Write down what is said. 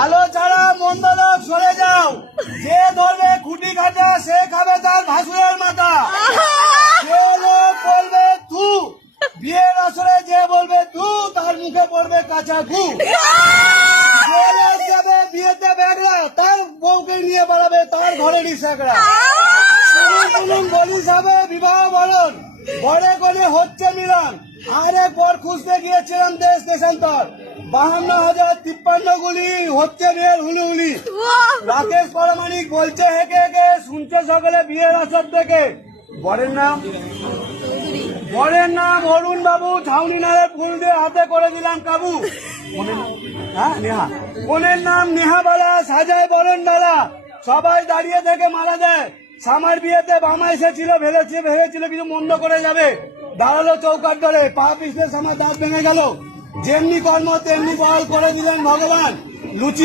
ভালো ছাড়া মন্দ লোক সরে যাও। যে ধরবে খুঁটি কাটা সে খাবে তার ভাসুরের মাথা। যে লোক বলবে তু বিয়ের আসরে, যে বলবে তু তার মুখে পড়বে কাঁচা ঘু। যে লোক যাবে বিয়েতে ব্যাগরা তার বউকে নিয়ে বেড়াবে তার ঘরেরই স্যাকরা। শুনুন বলিস হবে বিবাহ বরণ, ঘরে ঘরে হচ্ছে মিলন। আরে পর খুঁজতে গিয়েছিলাম দেশ দেশান্তর, 52,053 গুলি হচ্ছে বিয়ের হুলুহুলি। রাকেশ পরামানিক বলছে হেঁকে হেঁকে, শুনছে সকলে বিয়ের আসর থেকে। বরের নাম অরুণ বাবু, ছাউনি নাড়ে ফুল দিয়ে হাতে করে দিলাম কাবু। হ্যাঁ নেহা, বোনের নাম নেহাবালা, সাজায় বরণ ডালা, সবাই দাঁড়িয়ে থেকে মারা দেয়। সামার বিয়েতে বামা এসেছিল, ভেবেছিল কিছু মন্দ করে যাবে, দাঁড়ালো চৌকাট ধরে, পা পিছলে সামার দাঁত ভেঙে গেল। যেমনি কর্ম তেমনি বল করে দিলেন ভগবান। লুচি